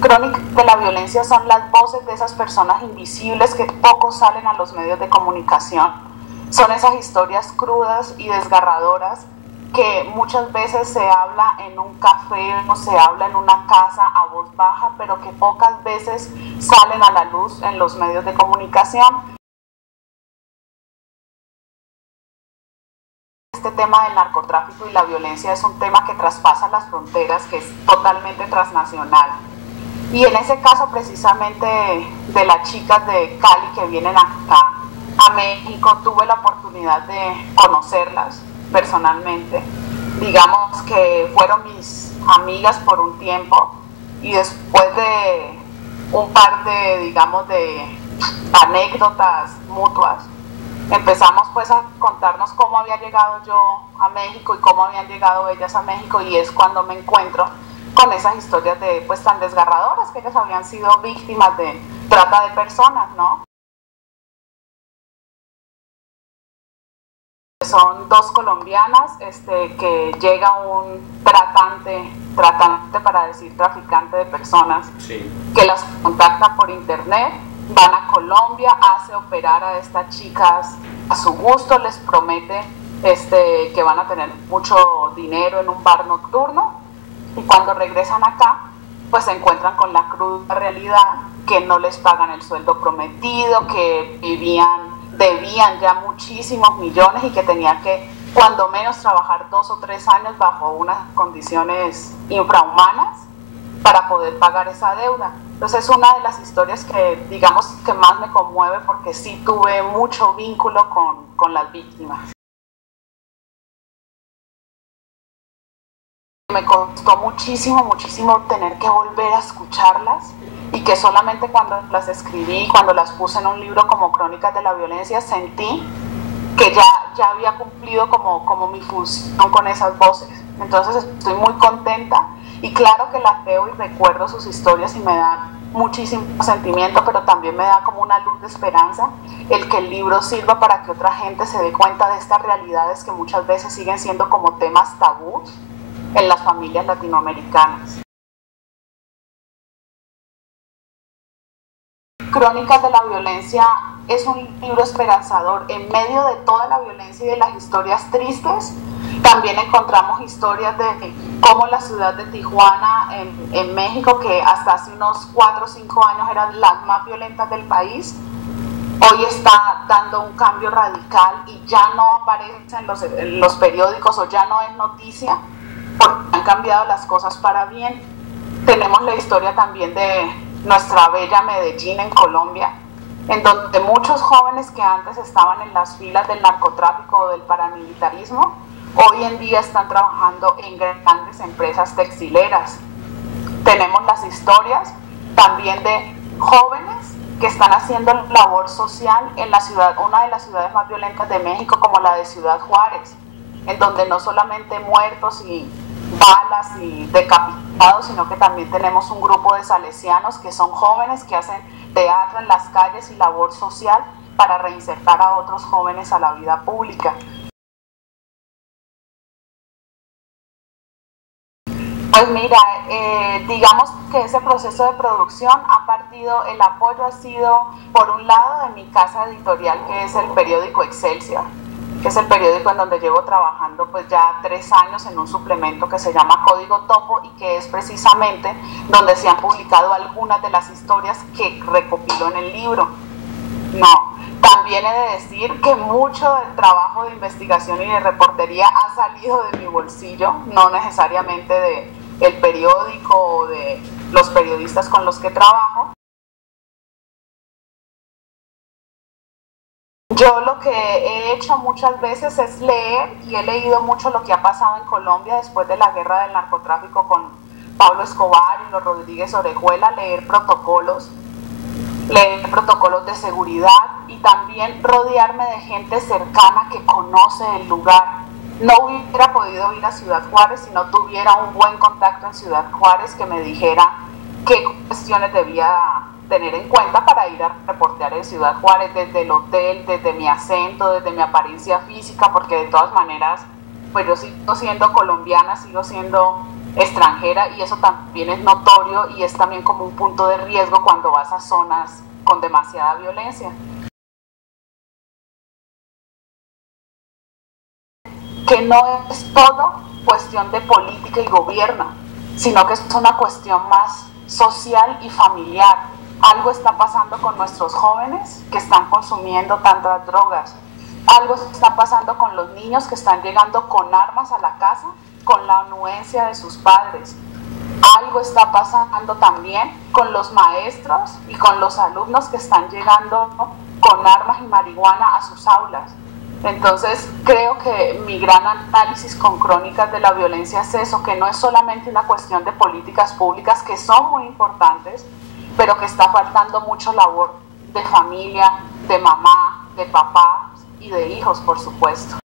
Crónicas de la violencia son las voces de esas personas invisibles que poco salen a los medios de comunicación. Son esas historias crudas y desgarradoras que muchas veces se habla en un café o se habla en una casa a voz baja, pero que pocas veces salen a la luz en los medios de comunicación. Este tema del narcotráfico y la violencia es un tema que traspasa las fronteras, que es totalmente transnacional. Y en ese caso precisamente de las chicas de Cali que vienen acá a México, tuve la oportunidad de conocerlas personalmente. Digamos que fueron mis amigas por un tiempo y después de un par de, digamos, de anécdotas mutuas, empezamos pues a contarnos cómo había llegado yo a México y cómo habían llegado ellas a México, y es cuando me encuentro con esas historias de pues tan desgarradoras, que ellas habían sido víctimas de trata de personas, ¿no? Son dos colombianas, que llega un tratante para decir traficante de personas, sí, que las contacta por internet, van a Colombia, hace operar a estas chicas a su gusto, les promete que van a tener mucho dinero en un bar nocturno, y cuando regresan acá pues se encuentran con la cruda realidad que no les pagan el sueldo prometido, que debían ya muchísimos millones y que tenían que cuando menos trabajar 2 o 3 años bajo unas condiciones infrahumanas para poder pagar esa deuda. Entonces es una de las historias que digamos que más me conmueve, porque sí tuve mucho vínculo con las víctimas. Me costó muchísimo tener que volver a escucharlas, y que solamente cuando las escribí, cuando las puse en un libro como Crónicas de la Violencia, sentí que ya había cumplido como mi función con esas voces. Entonces estoy muy contenta, y claro que las veo y recuerdo sus historias y me dan muchísimo sentimiento, pero también me da como una luz de esperanza el que el libro sirva para que otra gente se dé cuenta de estas realidades que muchas veces siguen siendo como temas tabús en las familias latinoamericanas. Crónicas de la Violencia es un libro esperanzador. En medio de toda la violencia y de las historias tristes, también encontramos historias de cómo la ciudad de Tijuana en México, que hasta hace unos 4 o 5 años eran las más violentas del país, hoy está dando un cambio radical y ya no aparece en los periódicos, o ya no es noticia, porque han cambiado las cosas para bien. Tenemos la historia también de nuestra bella Medellín en Colombia, en donde muchos jóvenes que antes estaban en las filas del narcotráfico o del paramilitarismo, hoy en día están trabajando en grandes empresas textileras. Tenemos las historias también de jóvenes que están haciendo labor social en la ciudad, una de las ciudades más violentas de México, como la de Ciudad Juárez, en donde no solamente muertos y balas y decapitados, sino que también tenemos un grupo de salesianos que son jóvenes que hacen teatro en las calles y labor social para reinsertar a otros jóvenes a la vida pública. Pues mira, digamos que ese proceso de producción ha partido, el apoyo ha sido por un lado de mi casa editorial, que es el periódico Excelsior, que es el periódico en donde llevo trabajando pues ya 3 años en un suplemento que se llama Código Topo, y que es precisamente donde se han publicado algunas de las historias que recopiló en el libro. No, también he de decir que mucho del trabajo de investigación y de reportería ha salido de mi bolsillo, no necesariamente del periódico o de los periodistas con los que trabajo. Yo lo que he hecho muchas veces es leer, y he leído mucho lo que ha pasado en Colombia después de la guerra del narcotráfico con Pablo Escobar y los Rodríguez Orejuela, leer protocolos de seguridad, y también rodearme de gente cercana que conoce el lugar. No hubiera podido ir a Ciudad Juárez si no tuviera un buen contacto en Ciudad Juárez que me dijera qué cuestiones debía tener en cuenta para ir a reportear en Ciudad Juárez, desde el hotel, desde mi acento, desde mi apariencia física, porque de todas maneras pues yo sigo siendo colombiana, sigo siendo extranjera, y eso también es notorio y es también como un punto de riesgo cuando vas a zonas con demasiada violencia. Que no es todo cuestión de política y gobierno, sino que es una cuestión más social y familiar. Algo está pasando con nuestros jóvenes que están consumiendo tantas drogas. Algo está pasando con los niños que están llegando con armas a la casa, con la anuencia de sus padres. Algo está pasando también con los maestros y con los alumnos que están llegando con armas y marihuana a sus aulas. Entonces creo que mi gran análisis con Crónicas de la Violencia es eso, que no es solamente una cuestión de políticas públicas, que son muy importantes, pero que está faltando mucho labor de familia, de mamá, de papá y de hijos, por supuesto.